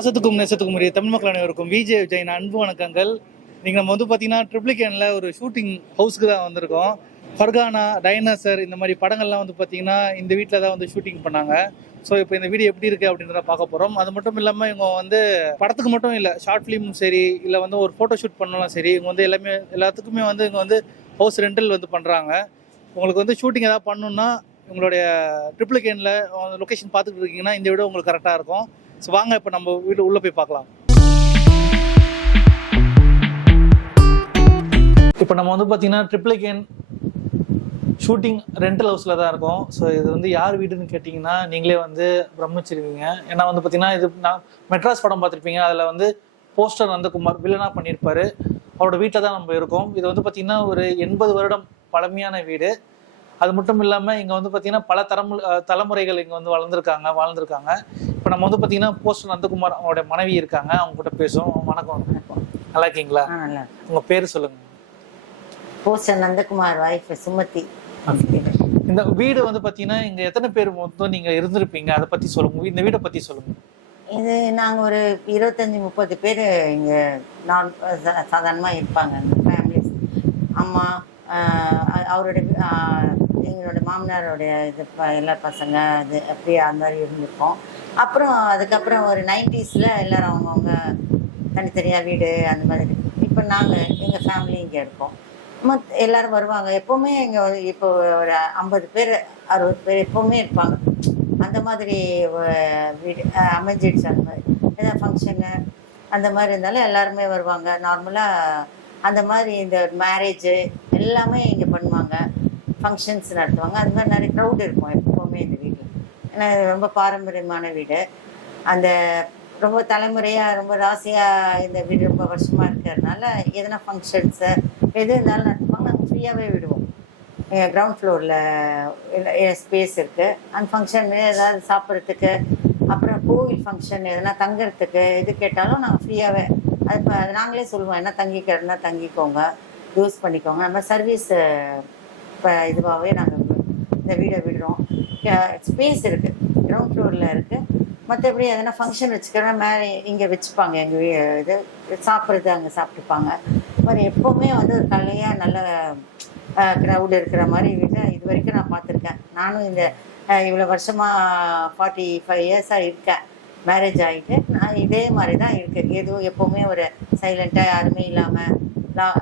பாசத்துக்கும் நேசத்துக்கும் உரிய தமிழ் மக்கள் அனைவருக்கும் விஜய் விஜயின் அன்பு வணக்கங்கள். நீங்கள் நம்ம பார்த்தீங்கன்னா ட்ரிப்ளிகேனில் ஒரு ஷூட்டிங் ஹவுஸ்க்கு தான் வந்திருக்கோம். ஃபர்கானா, டைனோசர் இந்த மாதிரி படங்கள்லாம் பார்த்தீங்கன்னா இந்த வீட்டில் தான் ஷூட்டிங் பண்ணாங்க. ஸோ இப்போ இந்த வீடியோ எப்படி இருக்குது அப்படின்றத பார்க்க போகிறோம். அது மட்டும் இல்லாமல் இவங்க படத்துக்கு மட்டும் இல்லை, ஷார்ட் ஃபிலிமும் சரி, இல்லை ஒரு ஃபோட்டோ ஷூட் பண்ணலாம் சரி, இவங்க எல்லாத்துக்குமே இவங்க ஹவுஸ் ரெண்டல் பண்ணுறாங்க. உங்களுக்கு ஷூட்டிங் ஏதாவது பண்ணணுன்னா உங்களுடைய ட்ரிப்ளிகேனில் லொக்கேஷன் பார்த்துட்டு இருக்கீங்கன்னா இந்த வீடியோ உங்களுக்கு கரெக்டாக இருக்கும். ஸோ வாங்க இப்போ நம்ம வீடு உள்ளே போய் பார்க்கலாம். இப்போ நம்ம பார்த்தீங்கன்னா ட்ரிப்ளிகேன் ஷூட்டிங் ரெண்டல் ஹவுஸில் தான் இருக்கும். ஸோ இது யார் வீடுன்னு கேட்டிங்கன்னா நீங்களே பிரமிச்சிருவீங்க. ஏன்னா பார்த்தீங்கன்னா இது நான் மெட்ராஸ் படம் பார்த்துருப்பீங்க. அதில் போஸ்டர் நந்தகுமார் வில்லனாக பண்ணியிருப்பார். அவரோட வீட்டில் தான் நம்ம இருக்கோம். இது பார்த்தீங்கன்னா ஒரு 80 வருடம் பழமையான வீடு. அது மட்டும் இல்லாமல் இங்கே பார்த்தீங்கன்னா பல தலைமுறைகள் இங்கே வாழ்ந்திருக்காங்க. இப்போ நம்ம பார்த்தீங்கன்னா போஸ்டர் நந்தகுமார் அவங்களுடைய மனைவி இருக்காங்க. அவங்க கிட்ட பேசுவோம். வணக்கம், நல்லா இருக்கீங்களா? உங்கள் பேர் சொல்லுங்கள். Poster Nandakumar wife Sumathi. இந்த வீடு பார்த்தீங்கன்னா இங்கே எத்தனை பேர் மொத்தம் நீங்கள் இருந்திருப்பீங்க, அதை பற்றி சொல்லுங்க. இந்த வீடை பற்றி சொல்லுங்க. இது நாங்கள் ஒரு 25-30 பேர் இங்கே சாதாரணமாக இருப்பாங்க. ஃபேமிலிஸ், அம்மா, அவருடைய எங்களோட மாமனாரோடைய இது எல்லா பசங்க அது அப்படியே அந்த மாதிரி இருந்திருக்கோம். அப்புறம் அதுக்கப்புறம் ஒரு 90s எல்லோரும் அவங்கவுங்க தனித்தனியாக வீடு அந்த மாதிரி. இப்போ நாங்கள் எங்கள் ஃபேமிலி இங்கே இருக்கோம். எல்லோரும் வருவாங்க. எப்போவுமே இங்கே இப்போ ஒரு 50 பேர் 60 பேர் எப்போவுமே இருப்பாங்க. அந்த மாதிரி வீடு அமைஞ்சிடுச்சு. அந்த மாதிரி ஏதாவது ஃபங்க்ஷனு அந்த மாதிரி இருந்தாலும் எல்லாருமே வருவாங்க. நார்மலாக அந்த மாதிரி இந்த மேரேஜு எல்லாமே இங்கே பண்ணுவாங்க. ஃபங்க்ஷன்ஸ் நடத்துவாங்க. அது மாதிரி நிறைய க்ரௌட் இருக்கும் எப்போவுமே இந்த வீட்டில். ஏன்னா ரொம்ப பாரம்பரியமான வீடு. அந்த ரொம்ப தலைமுறையாக ரொம்ப ராசியாக இந்த வீடு ரொம்ப வருஷமாக இருக்கிறதுனால எதனா ஃபங்க்ஷன்ஸு எது இருந்தாலும் நடத்துவாங்க. நாங்கள் ஃப்ரீயாகவே விடுவோம். எங்கள் கிரவுண்ட் ஃப்ளோரில் ஸ்பேஸ் இருக்குது. அந்த ஃபங்க்ஷன் ஏதாவது சாப்பிட்றதுக்கு, அப்புறம் கோவில் ஃபங்க்ஷன் எதனா தங்குறதுக்கு எது கேட்டாலும் நாங்கள் ஃப்ரீயாகவே அது நாங்களே சொல்லுவோம். என்ன தங்கிக்கிறதுனா தங்கிக்கோங்க, யூஸ் பண்ணிக்கோங்க. நம்ம சர்வீஸ் இப்போ இதுவாகவே நாங்கள் இந்த வீடை விடுறோம். ஸ்பேஸ் இருக்குது, கிரவுண்ட் ஃப்ளோரில் இருக்குது. மற்றபடி எதனா ஃபங்க்ஷன் வச்சுக்கிறோன்னா மேலே இங்கே வச்சுப்பாங்க. எங்கள் இது சாப்பிட்றது அங்கே சாப்பிட்டுப்பாங்க. மாதிரி எப்போவுமே ஒரு கலையாக நல்ல க்ரௌடு இருக்கிற மாதிரி வீட்டை இது வரைக்கும் நான் பார்த்துருக்கேன். நானும் இந்த இவ்வளோ வருஷமாக 45 இயர்ஸாக இருக்கேன். மேரேஜ் ஆகிட்டு நான் இதே மாதிரி தான் இருக்குது. எதுவும் எப்போவுமே ஒரு சைலண்ட்டாக யாருமே இல்லாமல்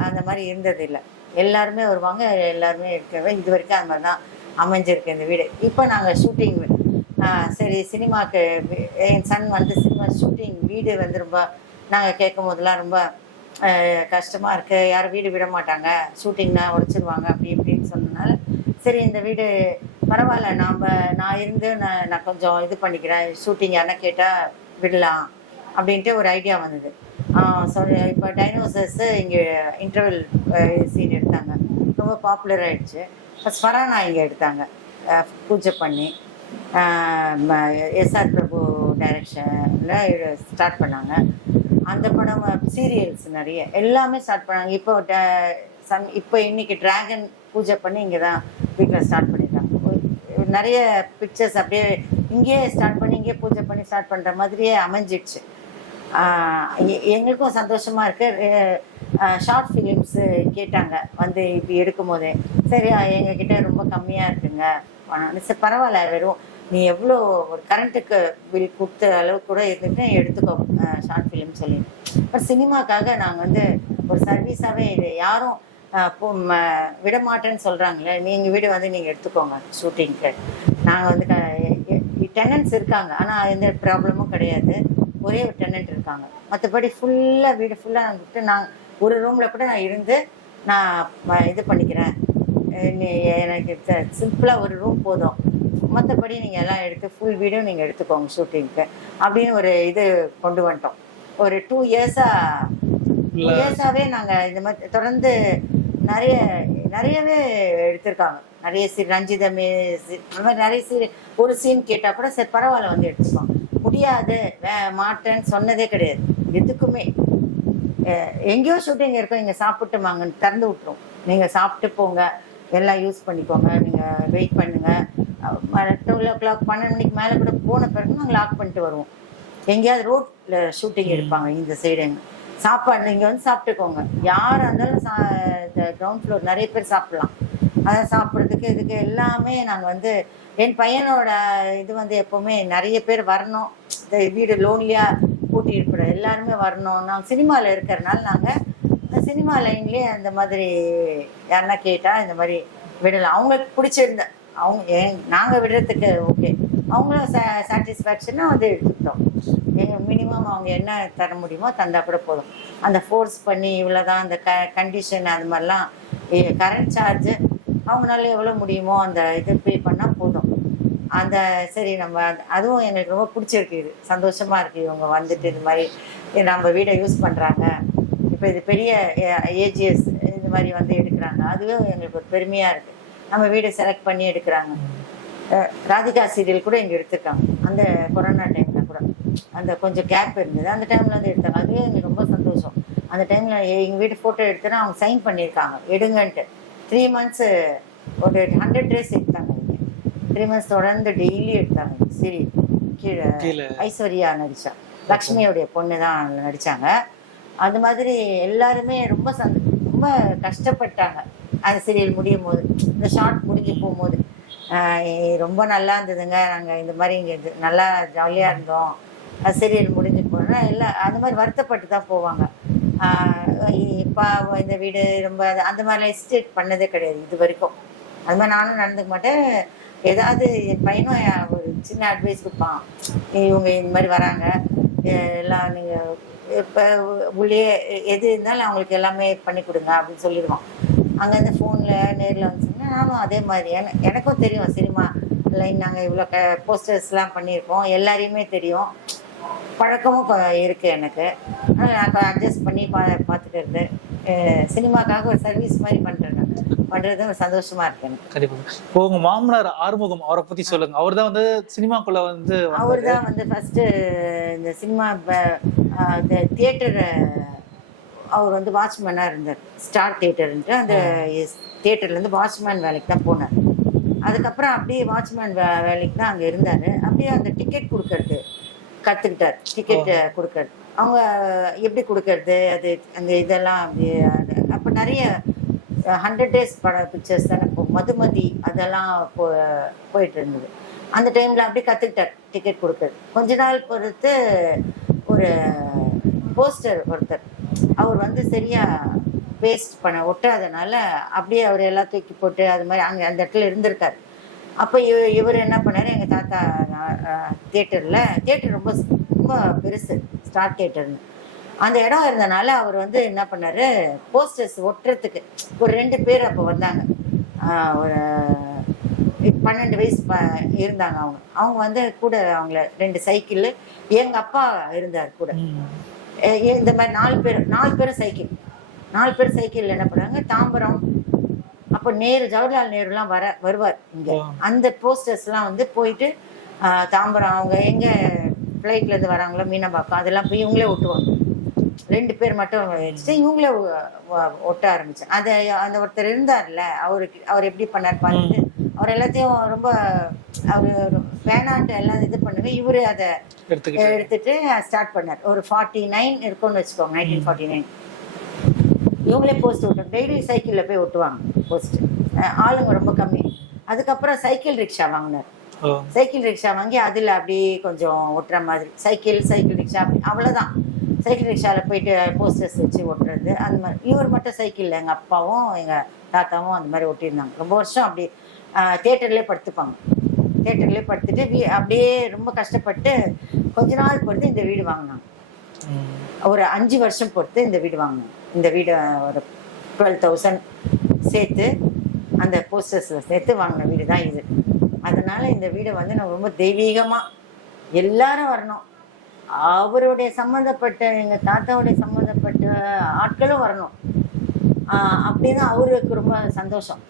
அந்த மாதிரி இருந்ததில்லை. எல்லாருமே வருவாங்க, எல்லாருமே இருக்கவே இது வரைக்கும் அந்த மாதிரி தான் அமைஞ்சிருக்கு இந்த வீடு. இப்போ நாங்கள் ஷூட்டிங் சரி சினிமாவுக்கு என் சன் சினிமா ஷூட்டிங் வீடு ரொம்ப நாங்கள் கேட்கும் போதெல்லாம் ரொம்ப கஷ்டமாக இருக்குது. யாரும் வீடு விட மாட்டாங்க, ஷூட்டிங்னா உடைச்சிருவாங்க அப்படி இப்படின்னு சொன்னதுனால சரி இந்த வீடு பரவாயில்ல, நான் இருந்து நான் கொஞ்சம் இது பண்ணிக்கிறேன், ஷூட்டிங் யாரா கேட்டால் விடலாம் அப்படின்ட்டு ஒரு ஐடியா வந்தது. ஸோ இப்போ டைனோசர்ஸு இங்கே இன்டர்வல் சீன் எடுத்தாங்க. ரொம்ப பாப்புலர் ஆகிடுச்சு. ஃபஸ்ட் ஃபரானா இங்கே எடுத்தாங்க, பூஜை பண்ணி எஸ்ஆர் பிரபு டைரக்ஷனில் ஸ்டார்ட் பண்ணாங்க. அந்த படம் சீரியல்ஸ் நிறைய எல்லாமே ஸ்டார்ட் பண்ணாங்க. இப்போ இன்றைக்கி ட்ராகன் பூஜை பண்ணி இங்கே தான் வீட்டில் ஸ்டார்ட் பண்ணிட்டாங்க. நிறைய பிக்சர்ஸ் அப்படியே இங்கேயே ஸ்டார்ட் பண்ணி இங்கேயே பூஜை பண்ணி ஸ்டார்ட் பண்ணுற மாதிரியே அமைஞ்சிடுச்சு. எங்களுக்கும் சந்தோஷமாக இருக்குது. ஷார்ட் ஃபிலிம்ஸு கேட்டாங்க இப்படி எடுக்கும் போதே. சரி எங்ககிட்ட ரொம்ப கம்மியாக இருக்குங்க பணம். சரி பரவாயில்ல, வெறும் நீ எவ்வளோ ஒரு கரண்ட்டுக்கு பில் கொடுத்த அளவு கூட இருந்துட்டு எடுத்துக்கோ ஷார்ட் ஃபிலிம் சொல்லி. இப்போ சினிமாக்காக நாங்கள் ஒரு சர்வீஸாகவே இது யாரும் விடமாட்டேன்னு சொல்கிறாங்களே, நீங்கள் வீடு நீங்கள் எடுத்துக்கோங்க ஷூட்டிங்க்கு. நாங்கள் டெனன்ட்ஸ் இருக்காங்க, ஆனால் எந்த ப்ராப்ளமும் கிடையாது. ஒரே ஒரு டெனன்ட் இருக்காங்க. மற்றபடி ஃபுல்லாக வீடு ஃபுல்லாக நாங்கள் விட்டு நாங்கள் ஒரு ரூமில் கூட நான் இருந்து நான் இது பண்ணிக்கிறேன். எனக்கு சிம்பிளாக ஒரு ரூம் போதும், மற்றபடி நீங்கள் எல்லாம் எடுத்து ஃபுல் வீடும் நீங்கள் எடுத்துக்கோங்க ஷூட்டிங்க்கு அப்படின்னு ஒரு இது கொண்டு வந்துட்டோம். ஒரு 2 இயர்ஸாகவே நாங்கள் இந்த மாதிரி தொடர்ந்து நிறையவே எடுத்திருக்காங்க. நிறைய ரஞ்சிதமே அந்த மாதிரி நிறைய ஒரு சீன் கேட்டால் கூட சரி பரவாயில்ல எடுத்துக்கோங்க. முடியாது மாட்டேன்னு சொன்னதே கிடையாது. எதுக்குமே எங்கேயோ ஷூட்டிங் இருக்கும், இங்கே சாப்பிட்டு வாங்கன்னு திறந்து விட்டுரும். நீங்கள் சாப்பிட்டு போங்க, எல்லாம் யூஸ் பண்ணிக்கோங்க, நீங்கள் வெயிட் பண்ணுங்கள். 12 o'clock 12 மணிக்கு மேலே கூட போன பிறகு நாங்கள் லாக் பண்ணிட்டு வருவோம். எங்கேயாவது ரோட்ல ஷூட்டிங் எடுப்பாங்க இந்த சைடு. சாப்பாடு நீங்க வந்து சாப்பிட்டுக்கோங்க, யாரா இருந்தாலும் இந்த கிரவுண்ட் ஃப்ளோர் நிறைய பேர் சாப்பிடலாம். அதை சாப்பிட்றதுக்கு இதுக்கு எல்லாமே நாங்கள் வந்து என் பையனோட இது வந்து எப்போவுமே நிறைய பேர் வரணும், இந்த வீடு லோன்லியாக பூட்டி இருக்கிற எல்லாருமே வரணும். நாங்கள் சினிமாவில் இருக்கிறனால நாங்கள் சினிமா லைன்லேயே அந்த மாதிரி யாருன்னா கேட்டால் இந்த மாதிரி விடலாம். அவங்களுக்கு பிடிச்சிருந்த அவங்க நாங்கள் விடுறதுக்கு ஓகே, அவங்களும் சாட்டிஸ்ஃபேக்ஷனாக வந்து எடுத்துக்கிட்டோம். எங்கள் மினிமம் அவங்க என்ன தர முடியுமோ தந்தால் கூட போதும். அந்த ஃபோர்ஸ் பண்ணி இவ்வளோதான் அந்த கண்டிஷன் அது மாதிரிலாம் கரண்ட் சார்ஜு அவங்களால எவ்வளோ முடியுமோ அந்த இது பே பண்ணால் போதும். அந்த சரி நம்ம அதுவும் எங்களுக்கு ரொம்ப பிடிச்சிருக்கு, இது சந்தோஷமாக இருக்குது. இவங்க வந்துட்டு இது மாதிரி நம்ம வீடை யூஸ் பண்ணுறாங்க, இப்போ இது பெரிய ஏஜிஎஸ் இது மாதிரி வந்து எடுக்கிறாங்க, அதுவே எங்களுக்கு ஒரு பெருமையாக இருக்குது. நம்ம வீடை செலக்ட் பண்ணி எடுக்கிறாங்க. ராதிகா சீரியல் கூட இங்கே எடுத்திருக்காங்க அந்த கொரோனா டைமில் கூட. அந்த கொஞ்சம் கேப் இருந்தது, அந்த டைமில் வந்து எடுத்தாங்க. அதுவே எங்களுக்கு ரொம்ப சந்தோஷம். அந்த டைமில் எங்கள் வீட்டு ஃபோட்டோ எடுத்தோன்னா அவங்க சைன் பண்ணியிருக்காங்க எடுங்கன்ட்டு. 3 months ஒரு 100 days எடுத்தாங்க. 3 months தொடர்ந்து டெய்லி எடுத்தாங்க சீரியல். கீழே ஐஸ்வர்யா நடிச்சா, லக்ஷ்மியோடைய பொண்ணு தான் நடித்தாங்க. அது மாதிரி எல்லாருமே ரொம்ப ரொம்ப கஷ்டப்பட்டாங்க அந்த சீரியல் முடியும் போது. இந்த ஷார்ட் முடிஞ்சு போகும்போது ரொம்ப நல்லா இருந்ததுங்க, நாங்கள் இந்த மாதிரி இங்கே நல்லா ஜாலியாக இருந்தோம், சீரியல் முடிஞ்சு போனால் எல்லாம் அந்த மாதிரி வருத்தப்பட்டு தான் போவாங்க. இப்போ இந்த வீடு ரொம்ப அந்த மாதிரிலாம் எஸ்டேட் பண்ணதே கிடையாது இது வரைக்கும். அது மாதிரி நானும் நடந்துக்க மாட்டேன். ஏதாவது என் பையனும் ஒரு சின்ன அட்வைஸ் கொடுப்பான், இவங்க இந்த மாதிரி வராங்க எல்லாம் நீங்கள் இப்போ உள்ளே எது இருந்தாலும் அவங்களுக்கு எல்லாமே பண்ணி கொடுங்க அப்படின்னு சொல்லிடுவான். அங்கேருந்து ஃபோனில் நேரில் வந்துச்சுன்னா நானும் அதே மாதிரி எனக்கும் தெரியும் சினிமா லைன். நாங்கள் இவ்வளோ போஸ்டர்ஸ்லாம் பண்ணியிருக்கோம், எல்லாரையுமே தெரியும், பழக்கமும் இருக்குது எனக்கு. நான் அட்ஜஸ்ட் பண்ணி பார்த்துக்கிறது, சினிமாக்காக ஒரு சர்வீஸ் மாதிரி பண்ணுறது ஒரு சந்தோஷமா இருக்கு எனக்கு. கண்டிப்பாக. இப்போ உங்கள் மாமனார் ஆறுமுகம், அவரை பற்றி சொல்லுங்க. அவர் தான் வந்து சினிமாக்குள்ளே வந்து அவர் தான் வந்து ஃபஸ்ட்டு இந்த சினிமா இந்த தியேட்டர் அவர் வந்து வாட்ச்மேனாக இருந்தார். ஸ்டார் தியேட்டர்ன்ட்டு அந்த தியேட்டர்லேருந்து வாட்ச்மேன் வேலைக்கு தான் போனார். அதுக்கப்புறம் அப்படியே வாட்ச்மேன் வேலைக்கு தான் அங்கே இருந்தார். அப்படியே அந்த டிக்கெட் கொடுக்கறது கற்றுக்கிட்டார். டிக்கெட் கொடுக்கறது அவங்க எப்படி கொடுக்கறது அது அந்த இதெல்லாம் அப்படியே. அப்போ நிறைய 100 days பிக்சர்ஸ் தானே இப்போ மதுமதி அதெல்லாம் போயிட்டு இருந்தது. அந்த டைமில் அப்படியே கற்றுக்கிட்டார் டிக்கெட் கொடுக்கறது. கொஞ்ச நாள் பொறுத்து ஒரு போஸ்டர் ஒருத்தர் அவர் வந்து சரியாக பேஸ்ட் பண்ண ஒட்டாதனால அப்படியே அவர் எல்லாம் தூக்கி போட்டு அது மாதிரி அங்கே அந்த இடத்துல இருந்திருக்காரு. அப்போ இவர் என்ன பண்ணார், எங்கள் தாத்தா தியேட்டர் ரொம்ப ரொம்ப பெருசு ஸ்டார் தியேட்டர்னு அந்த இடம் இருந்தனால அவர் வந்து என்ன பண்ணார், போஸ்டர்ஸ் ஒட்டுறதுக்கு ஒரு 2 பேர் அப்போ வந்தாங்க. ஒரு 12 வயசு இருந்தாங்க. அவங்க வந்து கூட அவங்கள 2 சைக்கிள், எங்கள் அப்பா இருந்தார் கூட. இந்த மாதிரி 4 பேரும் சைக்கிள் 4 பேர் சைக்கிள் என்ன பண்ணாங்க, தாம்பரம் அப்போ ஜவஹர்லால் நேருலாம் வருவார் இங்கே. அந்த போஸ்டர்ஸ்லாம் வந்து போயிட்டு தாம்பரம் அவங்க எங்கே ஃப்ளைட்லேருந்து வராங்களோ மீனம்பாக்கம் அதெல்லாம் போய் இவங்களே ஒட்டுவாங்க. 2 பேர் மட்டும் வச்சுட்டு இவங்களே ஒட்ட ஆரம்பித்தேன். அந்த ஒருத்தர் இருந்தார்ல, அவர் எப்படி பண்ணார் பார்த்துட்டு அவர் எல்லாத்தையும் ரொம்ப அவர் வேணான்ட்டு எல்லாம் இது பண்ணுங்க, இவரு அதை எடுத்துட்டு ஸ்டார்ட் பண்ணார். ஒரு 49 இருக்கும்னு வச்சுக்கோங்க, 1949. இவங்களே போஸ்ட் ஓட்டுவாங்க, டெய்லி சைக்கிளில் போய் ஒட்டுவாங்க போஸ்ட். ஆளுங்க ரொம்ப கம்மி. அதுக்கப்புறம் சைக்கிள் ரிக்ஷா வாங்கினார். சைக்கிள் ரிக்ஷா வாங்கி அதில் அப்படியே கொஞ்சம் ஒட்டுற மாதிரி சைக்கிள் ரிக்ஷா அப்படி அவ்வளோதான். சைக்கிள் ரிக்ஷாவில் போயிட்டு போஸ்டர்ஸ் வச்சு ஒட்டுறது அந்த மாதிரி. இவர் மட்டும் சைக்கிளில் எங்கள் அப்பாவும் எங்கள் தாத்தாவும் அந்த மாதிரி ஒட்டியிருந்தாங்க. ரொம்ப வருஷம் அப்படி தியேட்டர்லேயே படுத்துப்பாங்க. தியேட்டர்லேயே படுத்துட்டு அப்படியே ரொம்ப கஷ்டப்பட்டு கொஞ்ச நாள் பொறுத்து இந்த வீடு வாங்கினாங்க. ஒரு 5 வருஷம் பொறுத்து இந்த வீடு வாங்கினாங்க. இந்த வீடு ஒரு 12,000 சேர்த்து அந்த போஸ்டர்ஸில் சேர்த்து வாங்கின வீடு தான் இது. அதனால் இந்த வீடை வந்து நான் ரொம்ப தெய்வீகமாக எல்லாரும் வரணும், அவருடைய சம்மந்தப்பட்ட எங்கள் தாத்தாவுடைய சம்மந்தப்பட்ட ஆட்களும் வரணும் அப்படின்னு அவருக்கு ரொம்ப சந்தோஷம்.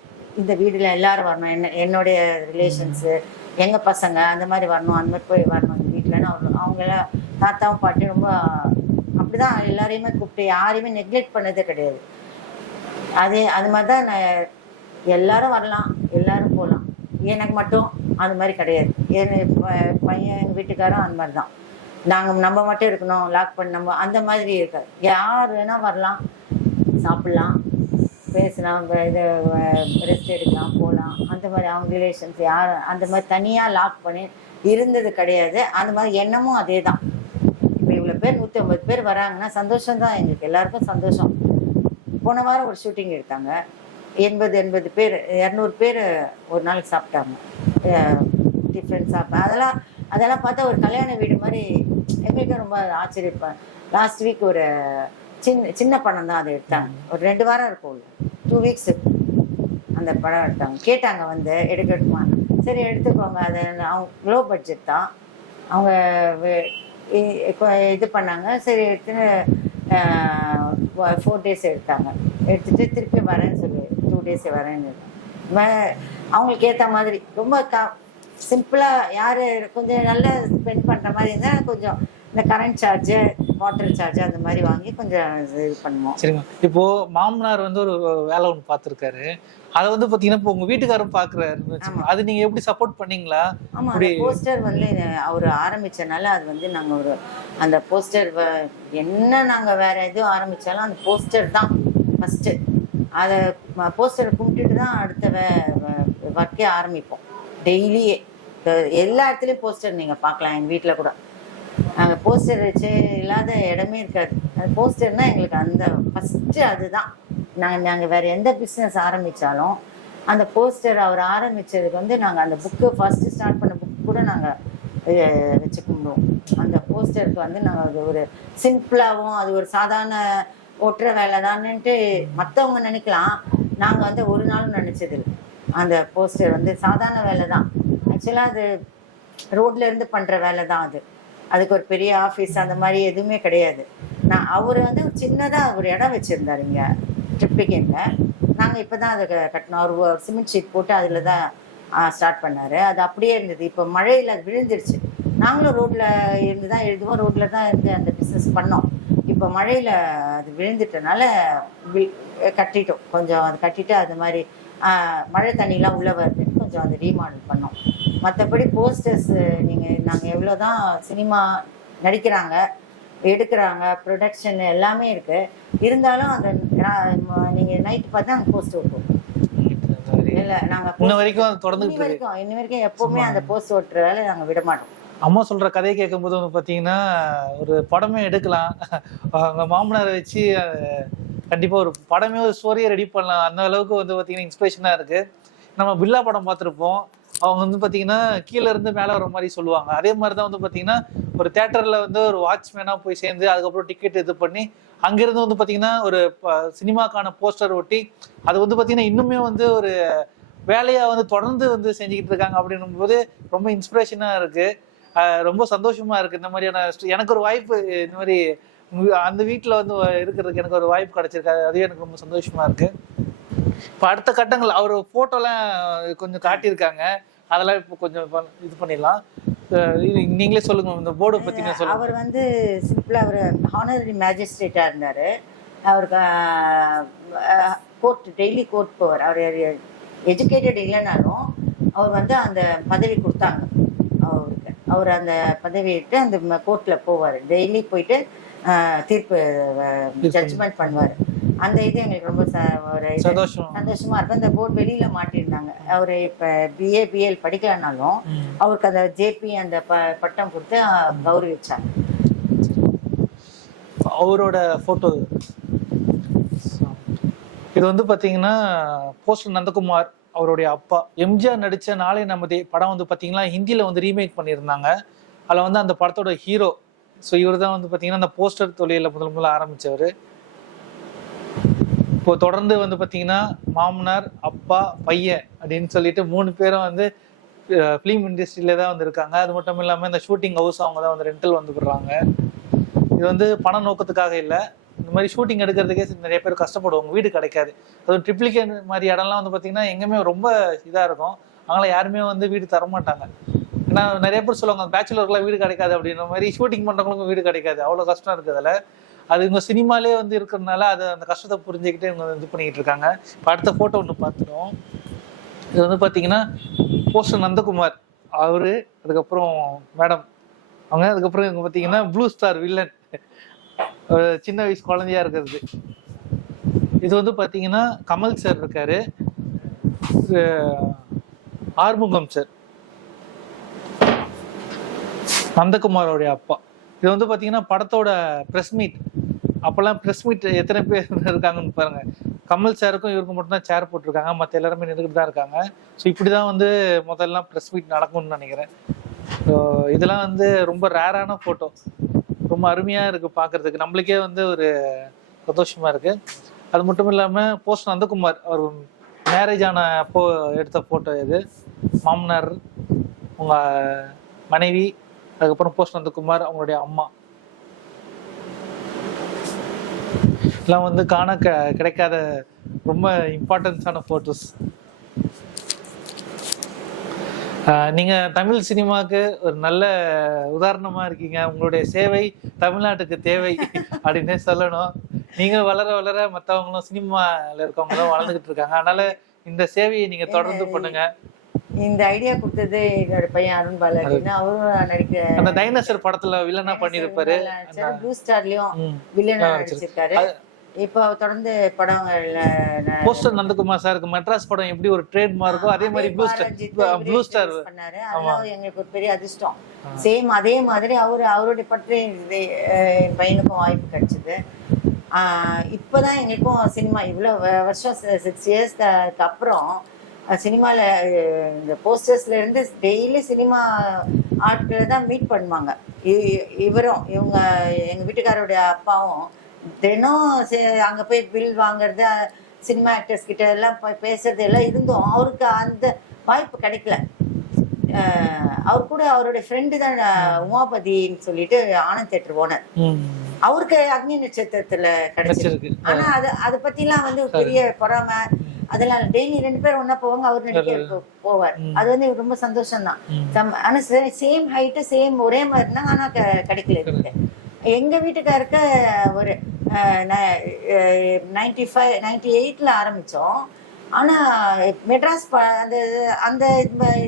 இந்த வீட்டில் எல்லாரும் வரணும், என்னுடைய ரிலேஷன்ஸு எங்கள் பசங்க அந்த மாதிரி வரணும், அந்த மாதிரி போய் வரணும் இந்த வீட்டில்னு அவங்களாம் தாத்தாவும் பாட்டி ரொம்ப அப்படி தான் எல்லாரையுமே கூப்பிட்டு யாரையுமே நெக்லெக்ட் பண்ணதே கிடையாது. அது மாதிரி தான் நான் எல்லாரும் வரலாம் எல்லாரும் போகலாம், எனக்கு மட்டும் அந்த மாதிரி கிடையாது. என் பையன் எங்கள் வீட்டுக்காரும் அந்த மாதிரி தான். நம்ம மட்டும் இருக்கணும் லாக் பண்ணி நம்ம அந்த மாதிரி இருக்காது. யார் வேணால் வரலாம், சாப்பிட்லாம், பேசலாம், இது ரெஸ்ட் எடுக்கலாம், போகலாம். அந்த மாதிரி அவங்க ரிலேஷன்ஸ் யார் அந்த மாதிரி தனியாக லாக் பண்ணி இருந்தது கிடையாது. அந்த மாதிரி எண்ணமும் அதே தான். இப்போ இவ்வளோ பேர் 150 பேர் வராங்கன்னா சந்தோஷம்தான், எங்களுக்கு எல்லாருக்கும் சந்தோஷம். போன வாரம் ஒரு ஷூட்டிங் எடுத்தாங்க, 80 பேர் 200 பேர் ஒரு நாளைக்கு சாப்பிட்டாங்க. டிஃப்ரெண்ட் சாப்பிட்டேன். அதெல்லாம் பார்த்தா ஒரு கல்யாண வீடு மாதிரி எங்களுக்கு ரொம்ப ஆச்சரியப்பேன். லாஸ்ட் வீக் ஒரு சின்ன படம் தான் அதை எடுத்தாங்க. ஒரு 2 வாரம் இருக்கும், 2 வீக்ஸ் அந்த படம் எடுத்தாங்க. கேட்டாங்க வந்து எடுக்கட்டுமா, சரி எடுத்துக்கோங்க. அது அவங்க லோ பட்ஜெட் தான். அவங்க இது பண்ணாங்க, சரி எடுத்துன்னு 4 days எடுத்தாங்க. எடுத்துட்டு திருப்பி வரேன்னு சொல்லி 2 days வரேன்னு. அவங்களுக்கு ஏற்ற மாதிரி ரொம்ப சிம்பிளாக, யார் கொஞ்சம் நல்லா ஸ்பெண்ட் பண்ணுற மாதிரி இருந்தால் கொஞ்சம் இந்த கரண்ட் சார்ஜு, வாட்டர் சார்ஜ் அந்த மாதிரி வாங்கி கொஞ்சம் இது பண்ணுவோம். சரிங்க. இப்போ மாமனார் வந்து ஒரு வேலை ஒன்று பார்த்துருக்காரு, அதை வந்து பார்த்தீங்கன்னா இப்போ உங்கள் வீட்டுக்காரரும் பார்க்குறாரு, அது நீங்கள் எப்படி சப்போர்ட் பண்ணீங்களா? ஆமாம், அந்த போஸ்டர் வந்து அவர் ஆரம்பித்தனால அது வந்து நாங்கள் அந்த போஸ்டர் என்ன நாங்கள் வேறு எதுவும் ஆரம்பித்தாலும் அந்த போஸ்டர் தான் ஃபஸ்ட்டு. அதை போஸ்டரை கும்பிட்டுட்டு தான் அடுத்த ஒர்க்கே ஆரம்பிப்போம். டெய்லியே எல்லா இடத்துலையும் போஸ்டர் நீங்கள் பார்க்கலாம். எங்கள் வீட்டில் கூட நாங்கள் போஸ்டர் வச்சு இல்லாத இடமே இருக்காது. அந்த போஸ்டர்னால் எங்களுக்கு அந்த ஃபஸ்ட்டு அதுதான். நாங்கள் வேறு எந்த பிஸ்னஸ் ஆரம்பித்தாலும் அந்த போஸ்டர் அவர் ஆரம்பித்ததுக்கு வந்து நாங்கள் அந்த புக்கு ஃபஸ்ட்டு ஸ்டார்ட் பண்ண புக்கு கூட நாங்கள் வச்சு கும்பிடுவோம். அந்த போஸ்டருக்கு வந்து நாங்கள் அது ஒரு சிம்பிளாகவும், அது ஒரு சாதாரண ஒட்டுற வேலை தான்னுட்டு மற்றவங்க நினைக்கலாம். நாங்கள் வந்து ஒரு நாளும் நினச்சது அந்த போஸ்டர் வந்து சாதாரண வேலை தான். ஆக்சுவலாக அது ரோட்லேருந்து பண்ணுற வேலை தான். அதுக்கு ஒரு பெரிய ஆஃபீஸ் அந்த மாதிரி எதுவுமே கிடையாது. அவர் வந்து சின்னதாக ஒரு இடம் வச்சுருந்தார் இங்கே ட்ரிப்ளிகேனில். நாங்கள் இப்போ தான் அதை கட்டினோம். அவர் சிமெண்ட் ஷீட் போட்டு அதில் தான் ஸ்டார்ட் பண்ணார். அது அப்படியே இருந்தது. இப்போ மழையில் அது விழுந்துருச்சு. நாங்களும் ரோட்டில் இருந்து தான் எழுதுவோம், ரோட்டில் தான் இருந்து அந்த பிஸ்னஸ் பண்ணோம். இப்போ மழையில் அது விழுந்துட்டனால கட்டிட்டோம். கொஞ்சம் அது கட்டிட்டு அது மாதிரி மழை தண்ணிலாம் உள்ளே வருதுன்னு கொஞ்சம் அது ரீமாடல் பண்ணோம். மற்றபடி போஸ்டர்ஸ் நாங்கள் எவ்வளோ தான் சினிமா நடிக்கிறாங்க, எடுக்கிறாங்க, ப்ரொடக்ஷன் எல்லாமே இருக்குது. இருந்தாலும் அந்த நீங்கள் நைட்டு பார்த்தா நாங்கள் போஸ்டர் ஓட்டுவோம். இல்லை, நாங்கள் இன்ன வரைக்கும் எப்போவுமே அந்த போஸ்ட் ஓட்டுற வேலை நாங்கள் விட மாட்டோம். அம்மா சொல்கிற கதையை கேட்கும்போது வந்து பார்த்தீங்கன்னா ஒரு படமே எடுக்கலாம், அவங்க மாமனாரை வச்சு கண்டிப்பாக ஒரு படமே ஒரு ஸ்டோரியை ரெடி பண்ணலாம். அந்த அளவுக்கு வந்து பார்த்தீங்கன்னா இன்ஸ்பிரேஷனாக இருக்குது. நம்ம பில்லா படம் பார்த்துருப்போம், அவங்க வந்து பார்த்தீங்கன்னா கீழே இருந்து மேலே வர மாதிரி சொல்லுவாங்க. அதே மாதிரி தான் வந்து பார்த்தீங்கன்னா ஒரு தேட்டரில் வந்து ஒரு வாட்ச்மேனாக போய் சேர்ந்து அதுக்கப்புறம் டிக்கெட் இது பண்ணி அங்கேருந்து வந்து பார்த்தீங்கன்னா ஒரு சினிமாக்கான போஸ்டர் ஒட்டி அது வந்து பார்த்தீங்கன்னா இன்னுமே வந்து ஒரு வேலையாக வந்து தொடர்ந்து வந்து செஞ்சுக்கிட்டு இருக்காங்க. அப்படின்னும் போது ரொம்ப இன்ஸ்பிரேஷனாக இருக்குது, ரொம்ப சந்தோஷமாக இருக்குது. இந்த மாதிரியான எனக்கு ஒரு வாய்ப்பு இந்த மாதிரி அந்த வீட்டில் வந்து இருக்கிறதுக்கு எனக்கு ஒரு வாய்ப்பு கிடைச்சிருக்காது. அதுவே எனக்கு ரொம்ப சந்தோஷமாக இருக்குது. இப்போ அடுத்த கட்டங்கள் அவர் ஃபோட்டோலாம் கொஞ்சம் காட்டியிருக்காங்க, அதெல்லாம் இப்போ கொஞ்சம் இது பண்ணிடலாம். நீங்களே சொல்லுங்க, இந்த போர்டை பற்றி சொல்லுங்க. அவர் வந்து சிம்பிளாக அவர் ஹானரரி மேஜிஸ்ட்ரேட்டாக இருந்தார். அவருக்கு டெய்லி கோர்ட் போவார். அவர் எஜுகேட்டட் இல்லைனாலும் அவர் வந்து அந்த பதவி கொடுத்தாங்க அவருக்கு. அவர் அந்த பதவியிட்டு அந்த கோர்ட்டில் போவார், டெய்லி போயிட்டு தீர்ப்பு ஜட்ஜ்மெண்ட் பண்ணுவார். அந்த இது எங்களுக்கு ரொம்ப சந்தோஷமா இருக்கும். அந்த போர்டு வெளியில மாட்டிருந்தாங்க. அவரு இப்ப பிஏபிஎல் படிக்கலனாலும் அவருக்கு அந்த ஜேபி அந்த பட்டம் கொடுத்து கௌரவிச்சாங்க. அவரோட போட்டோ இது வந்து பாத்தீங்கன்னா போஸ்டர் நந்தகுமார் அவருடைய அப்பா. எம்ஜிஆர் நடிச்ச நாளை நமதே படம் வந்து பாத்தீங்கன்னா ஹிந்தியில வந்து ரீமேக் பண்ணியிருந்தாங்க. அதுல வந்து அந்த படத்தோட ஹீரோ. ஸோ இவர் தான் வந்து பாத்தீங்கன்னா அந்த போஸ்டர் தொழில முதல்ல ஆரம்பிச்சவர். இப்போ தொடர்ந்து வந்து பார்த்தீங்கன்னா மாமனார், அப்பா, பையன் அப்படின்னு சொல்லிட்டு 3 பேரும் வந்து ஃபிலிம் இண்டஸ்ட்ரியில தான் வந்து இருக்காங்க. அது மட்டும் இல்லாமல் இந்த ஷூட்டிங் ஹவுஸ் அவங்க தான் வந்து ரெண்டல் வந்து போடுறாங்க. இது வந்து பண நோக்கத்துக்காக இல்லை, இந்த மாதிரி ஷூட்டிங் எடுக்கிறதுக்கே நிறைய பேர் கஷ்டப்படுவாங்க, வீடு கிடைக்காது. அதுவும் ட்ரிப்ளிகேன் மாதிரி இடம்லாம் வந்து பார்த்தீங்கன்னா எங்கேயுமே ரொம்ப இதாக இருக்கும், அவங்களாம் யாருமே வந்து வீடு தரமாட்டாங்க. ஏன்னா நிறைய பேர் சொல்லுவாங்க பேச்சுலருக்குலாம் வீடு கிடைக்காது அப்படின்ற மாதிரி, ஷூட்டிங் பண்ணுறவங்களுக்கும் வீடு கிடைக்காது, அவ்வளோ கஷ்டம் இருக்குது அதில். அது இவங்க சினிமாலே வந்து இருக்கிறதுனால அது அந்த கஷ்டத்தை புரிஞ்சுக்கிட்டு இவங்க இது பண்ணிக்கிட்டு இருக்காங்க. இப்போ அடுத்த ஃபோட்டோ ஒன்று பார்த்துட்டோம். இது வந்து பார்த்தீங்கன்னா போஸ்டர் நந்தகுமார் அவரு, அதுக்கப்புறம் மேடம் அவங்க. அதுக்கப்புறம் இவங்க பார்த்தீங்கன்னா ப்ளூ ஸ்டார் வில்லன், சின்ன வயசு குழந்தையா இருக்கிறது. இது வந்து பார்த்தீங்கன்னா கமல் சார் இருக்காரு, ஆறுமுகம் சார், நந்தகுமாரோடைய அப்பா. இது வந்து பார்த்தீங்கன்னா படத்தோட ப்ரெஸ் மீட். அப்போல்லாம் ப்ரெஸ் மீட் எத்தனை பேர் இருக்காங்கன்னு பாருங்க. கமல் சாருக்கும் இவருக்கும் மட்டும்தான் சேர் போட்டிருக்காங்க, மற்ற எல்லாருமே நின்றுக்கிட்டு தான் இருக்காங்க. ஸோ இப்படி தான் வந்து முதல்லாம் ப்ரெஸ் மீட் நடக்கும்னு நினைக்கிறேன். ஸோ இதெல்லாம் வந்து ரொம்ப ரேரான ஃபோட்டோ, ரொம்ப அருமையாக இருக்குது பார்க்குறதுக்கு, நம்மளுக்கே வந்து ஒரு சந்தோஷமாக இருக்குது. அது மட்டும் இல்லாமல் போஸ்ட் நந்தகுமார் அவர் மேரேஜ் ஆன அப்போ எடுத்த ஃபோட்டோ இது. மாமனார், உங்கள் மனைவி, அதுக்கப்புறம் போஸ்ட் நந்தகுமார், அவங்களுடைய அம்மா. எல்லாம் வந்து காண கிடைக்காத ரொம்ப இம்பார்ட்டன்ஸான ஃபோட்டோஸ். நீங்கள் தமிழ் சினிமாவுக்கு ஒரு நல்ல உதாரணமாக இருக்கீங்க. உங்களுடைய சேவை தமிழ்நாட்டுக்கு தேவை அப்படின்னே சொல்லணும். நீங்கள் வளர வளர மற்றவங்களும் சினிமாவில் இருக்கவங்களும் வளர்ந்துக்கிட்டு இருக்காங்க. அதனால இந்த சேவையை நீங்கள் தொடர்ந்து பண்ணுங்க. இந்த ஐடியா கொடுத்தது என்னோட பையன் அருண் பாலாஜின்னு. அவரும் நடிக்க அந்த டைனோசர் படத்துல வில்லனா பண்ணிருப்பாரு, ப்ளூ ஸ்டார்லயும் வில்லனா நடிச்சிருக்காரு. இப்போ தொடர்ந்து படங்கள்ல போஸ்டர் நந்தகுமார் சாருக்கு மெட்ராஸ் படம் எப்படி ஒரு ட்ரேட் மார்க்கோ அதே மாதிரி ப்ளூ ஸ்டார் பண்ணாரு. அதெல்லாம் எங்களுக்கு ஒரு பெரிய அதிர்ஷ்டம். சேம் அதே மாதிரி அவருடைய பற்றி என் பையனுக்கும் வாய்ப்பு கிடைச்சது. இப்போதான் எங்களுக்கும் சினிமா இவ்வளோ வருஷம் 6 இயர்ஸ்க்கு அப்புறம் சினிமாவில் இந்த போஸ்டர்ஸ்லேருந்து டெய்லி சினிமா ஆட்களை தான் மீட் பண்ணுவாங்க. இவரும் எங்கள் வீட்டுக்காரோடைய அப்பாவும் தினம் அங்கே போய் பில் வாங்குறது, சினிமா ஆக்டர்ஸ் கிட்ட எல்லாம் பேசுறது எல்லாம் இருந்தோம். அவருக்கு அந்த வாய்ப்பு கிடைக்கல. அவர் கூட அவருடைய ஃப்ரெண்டு தான் உமாபதின்னு சொல்லிட்டு ஆனந்த் தேட்டர் ஓனர், அவருக்கு அக்னி நட்சத்திரத்துல கிடைச்சிருக்கு. ஆனா அதை பத்திலாம் வந்து பெரிய பொறாமை அதெல்லாம் டெய்லி 2 பேர் ஒன்னா போவாங்க, அவர் நடிக்க போவார். அது வந்து ரொம்ப சந்தோஷம் தான். ஆனா சேம் ஹைட்டு சேம் ஒரே மாதிரி இருந்தாங்க, ஆனா கிடைக்கல இருக்கு. எங்க வீட்டுக்காருக்கு ஒரு 98ல ஆரம்பிச்சோம். ஆனா மெட்ராஸ் அந்த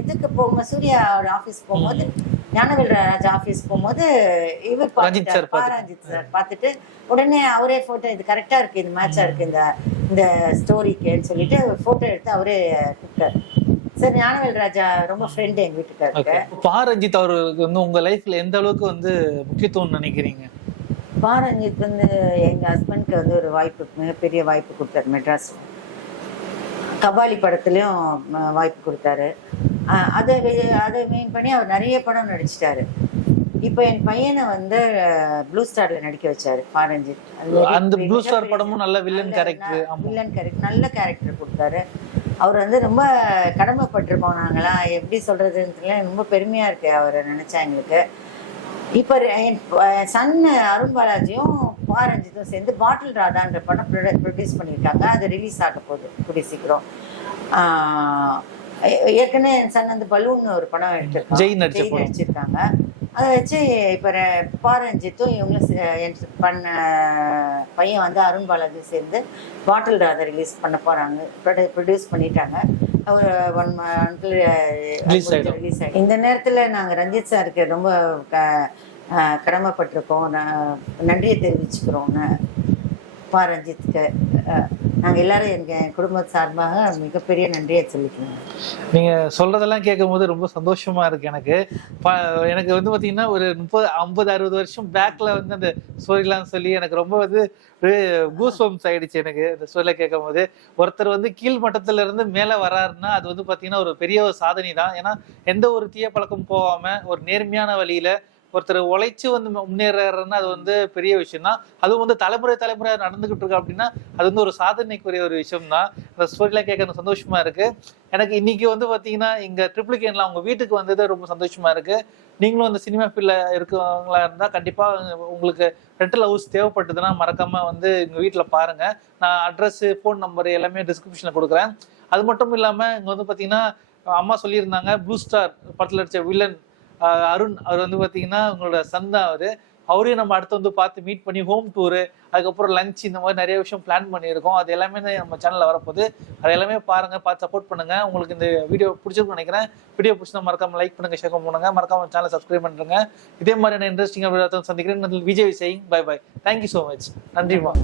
இதுக்கு போகும்போது சூர்யா ஆபீஸ் போகும்போது, ஞானவேல் ராஜா ஆபீஸ் போகும்போது இவர் பாரஞ்சித் சார் பார்த்துட்டு உடனே அவரே போட்டோ, இது கரெக்டா இருக்கு, இது மேட்சா இருக்கு இந்த ஸ்டோரிக்குன்னு சொல்லிட்டு போட்டோ எடுத்து அவரே கூப்பிட்டாரு. சார் ஞானவேல் ராஜா ரொம்ப ஃப்ரெண்டு எங்க வீட்டுக்காருக்கு. பாரஞ்சித் அவருக்கு வந்து உங்க லைஃப்ல எந்த அளவுக்கு வந்து முக்கியத்துவம் நினைக்கிறீங்க? பாரஞ்சித் வந்து எங்க ஹஸ்பண்ட்க்கு வந்து ஒரு வாய்ப்பு, மிகப்பெரிய வாய்ப்பு கொடுத்தாரு. மெட்ராஸ் கபாலி படத்துலயும் வாய்ப்பு கொடுத்தாரு. அதை மெயின் பண்ணி அவர் நிறைய படம் நடிச்சிட்டாரு. இப்போ என் பையனை வந்து ப்ளூ ஸ்டார்ல நடிக்க வச்சாரு பாரஞ்சித். அந்த ப்ளூ ஸ்டார் படமும் நல்ல வில்லன் கேரக்டர், நல்ல கேரக்டர் கொடுத்தாரு. அவர் வந்து ரொம்ப கடமைப்பட்டிருப்போம் நாங்களாம், எப்படி சொல்றதுன்னு ரொம்ப பெருமையா இருக்கு அவரை நினைச்சா எங்களுக்கு. இப்போ என் சன் அருண் பாலாஜியும் பாரஞ்சித்தும் சேர்ந்து பாட்டில் ராதான்ற படம் ப்ரொடியூஸ் பண்ணியிருக்காங்க. அது ரிலீஸ் ஆக போகுது கூடிய சீக்கிரம். ஏற்கனவே என் சன் வந்து பலூன் ஒரு படம் நடிச்சிருக்காங்க. அதை வச்சு இப்போ பாரஞ்சித்தும் இவங்களும் பண்ண பையன் வந்து அருண் பாலாஜி சேர்ந்து பாட்டில் ராதா ரிலீஸ் பண்ண போகிறாங்க, ப்ரொடியூஸ் பண்ணிட்டாங்க. ஒரு 1 month ரிலீஸ் ஆகிடும். இந்த நேரத்தில் நாங்கள் ரஞ்சித் சாருக்கு ரொம்ப கடமைப்பட்டிருக்கோம், நன்றியை தெரிவிச்சுக்கிறோம் பாரஞ்சித்துக்கு. நாங்கள் எல்லாரும் எங்கள் குடும்ப சார்பாக மிகப்பெரிய நன்றியை சொல்லிக்கிறோம். நீங்கள் சொல்கிறதெல்லாம் கேட்கும் போது ரொம்ப சந்தோஷமாக இருக்குது எனக்கு. எனக்கு வந்து பார்த்தீங்கன்னா ஒரு 50-60 வருஷம் பேக்கில் வந்து அந்த ஸ்டோரிலாம் சொல்லி எனக்கு ரொம்ப வந்து கூஸ்பம்ஸ் ஆகிடுச்சு எனக்கு இந்த ஸ்டோரியில் கேட்கும் போது. ஒருத்தர் வந்து கீழ் மட்டத்திலேருந்து மேலே வராருன்னா அது வந்து பார்த்தீங்கன்னா ஒரு பெரிய ஒரு சாதனை தான். ஏன்னா எந்த ஒரு தீய பழக்கம் போகாமல் ஒரு நேர்மையான வழியில் ஒருத்தர் உழைச்சி வந்து முன்னேறன்னா அது வந்து பெரிய விஷயம் தான். அதுவும் வந்து தலைமுறை நடந்துகிட்டு இருக்கு அப்படின்னா அது வந்து ஒரு சாதனைக்குரிய ஒரு விஷயம் தான். அந்த ஸ்டோரிலாம் கேட்க சந்தோஷமா இருக்கு எனக்கு. இன்னைக்கு வந்து பார்த்தீங்கன்னா இங்கே ட்ரிப்ளிகேன்ல அவங்க வீட்டுக்கு வந்தது ரொம்ப சந்தோஷமா இருக்கு. நீங்களும் அந்த சினிமா ஃபீல்ட்ல இருக்கவங்களா இருந்தால் கண்டிப்பாக உங்களுக்கு ரெண்டல் ஹவுஸ் தேவைப்பட்டதுன்னா மறக்காம வந்து எங்கள் வீட்டில் பாருங்க. நான் அட்ரஸ், ஃபோன் நம்பர் எல்லாமே டிஸ்கிரிப்ஷனில் கொடுக்குறேன். அது மட்டும் இல்லாமல் இங்கே வந்து பார்த்தீங்கன்னா அம்மா சொல்லியிருந்தாங்க ப்ளூ ஸ்டார் படத்தில் நடிச்ச வில்லன் அருண், அவர் வந்து பார்த்தீங்கன்னா உங்களோட சன் தான். அவரையும் நம்ம அடுத்து வந்து பார்த்து மீட் பண்ணி ஹோம் டூரு, அதுக்கப்புறம் லஞ்ச், இந்த மாதிரி நிறைய விஷயம் பிளான் பண்ணியிருக்கோம். அது எல்லாமே நம்ம சேனலில் வரப்போகுது. அது எல்லாமே பாருங்கள், பார்த்து சப்போர்ட் பண்ணுங்கள். உங்களுக்கு இந்த வீடியோ பிடிச்சிருக்குன்னு நினைக்கிறேன். வீடியோ பிடிச்சா மறக்காம லைக் பண்ணுங்கள், ஷேர் பண்ணுங்கள், மறக்காம சேனலை சப்ஸ்கிரைப் பண்ணுறேங்க. இதே மாதிரியான இன்ட்ரெஸ்டிங்காக வீடியோ சந்திக்கிறேன். Vijay Singh, bye bye. Thank you so much. நன்றிமா.